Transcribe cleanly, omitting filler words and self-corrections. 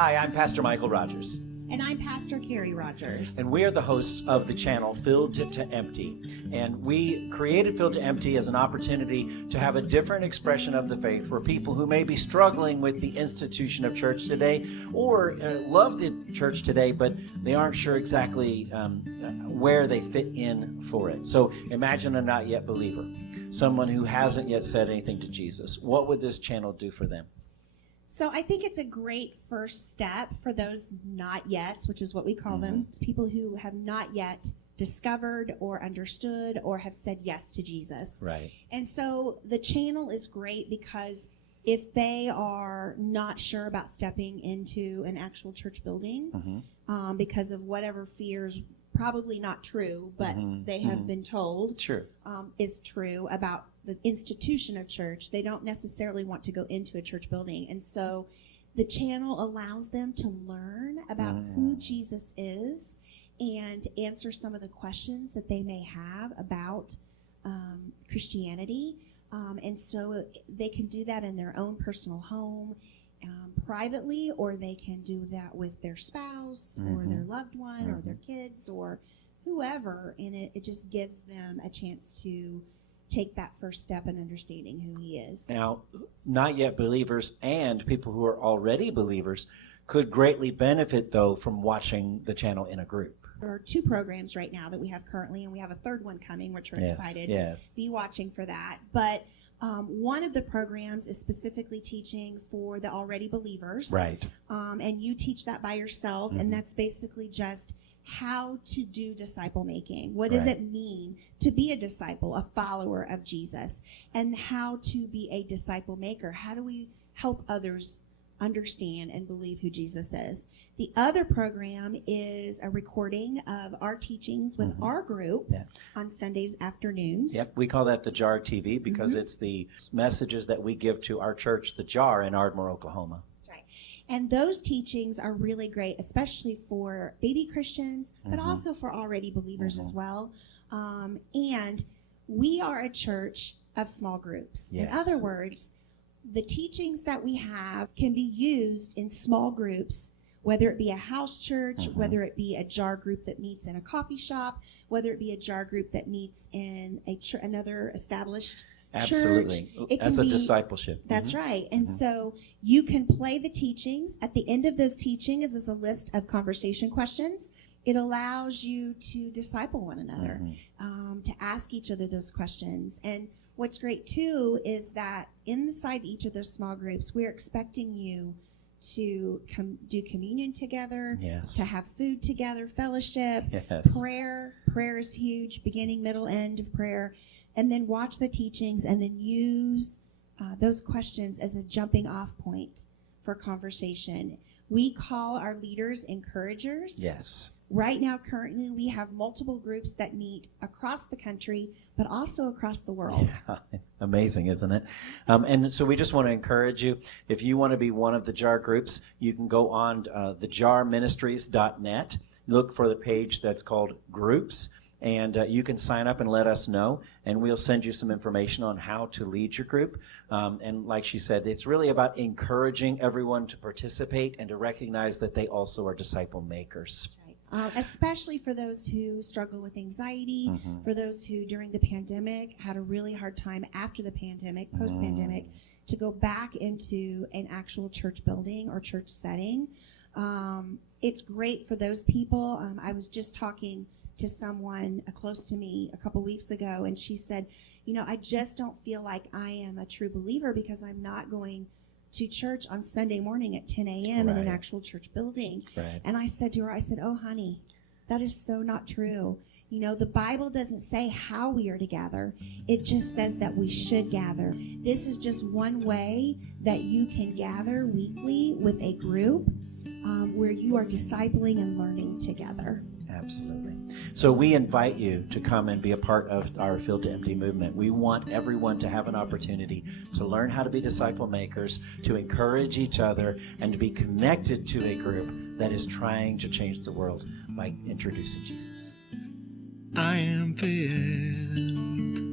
Hi, I'm Pastor Michael Rogers. And I'm Pastor Carrie Rogers. And we are the hosts of the channel Filled to Empty. And we created Filled to Empty as an opportunity to have a different expression of the faith for people who may be struggling with the institution of church today or love the church today, but they aren't sure exactly where they fit in for it. So imagine a not yet believer, someone who hasn't yet said anything to Jesus. What would this channel do for them? So I think it's a great first step for those not yets, which is what we call them, people who have not yet discovered or understood or have said yes to Jesus. Right. And so the channel is great because if they are not sure about stepping into an actual church building because of whatever fears, probably not true, but they have been told is true about the institution of church, they don't necessarily want to go into a church building. And so the channel allows them to learn about who Jesus is and answer some of the questions that they may have about Christianity. And so they can do that in their own personal home, privately, or they can do that with their spouse or their loved one or their kids or whoever. And it just gives them a chance to take that first step in understanding who he is. Now, not yet believers and people who are already believers could greatly benefit, though, from watching the channel in a group. There are 2 programs right now that we have currently, and we have a third one coming, which we're excited to be watching for that. But one of the programs is specifically teaching for the already believers. Right. And you teach that by yourself, and that's basically just how to do disciple making. What does it mean to be a disciple, a follower of Jesus, and how to be a disciple maker? How do we help others understand and believe who Jesus is? The other program is a recording of our teachings with our group on Sundays afternoons. Yep, we call that the JAR TV because it's the messages that we give to our church, the JAR in Ardmore, Oklahoma. That's right. And those teachings are really great, especially for baby Christians, but also for already believers as well. And we are a church of small groups. Yes. In other words, the teachings that we have can be used in small groups, whether it be a house church, whether it be a JAR group that meets in a coffee shop, whether it be a JAR group that meets in another established Absolutely. church. As a discipleship. That's right. And so you can play the teachings. At the end of those teachings is a list of conversation questions. It allows you to disciple one another, to ask each other those questions. And what's great, too, is that inside each of those small groups, we're expecting you to do communion together, to have food together, fellowship, prayer. Prayer is huge, beginning, middle, end of prayer. And then watch the teachings and then use those questions as a jumping off point for conversation. We call our leaders encouragers. Yes. Right now, currently, we have multiple groups that meet across the country, but also across the world. Yeah. Amazing, isn't it? And so we just want to encourage you, if you want to be one of the JAR groups, you can go on thejarministries.net, look for the page that's called Groups, and you can sign up and let us know, and we'll send you some information on how to lead your group. And like she said, it's really about encouraging everyone to participate and to recognize that they also are disciple makers. Especially for those who struggle with anxiety, for those who during the pandemic had a really hard time after the pandemic, post-pandemic, to go back into an actual church building or church setting. It's great for those people. I was just talking to someone close to me a couple weeks ago, and she said, I just don't feel like I am a true believer because I'm not going to church on Sunday morning at 10 a.m. in an actual church building. And I said to her, oh, honey, that is so not true. The Bible doesn't say how we are to gather. It just says that we should gather. This is just one way that you can gather weekly with a group where you are discipling and learning together. Absolutely. So we invite you to come and be a part of our Filled to Empty movement. We want everyone to have an opportunity to learn how to be disciple makers, to encourage each other, and to be connected to a group that is trying to change the world by introducing Jesus. I am filled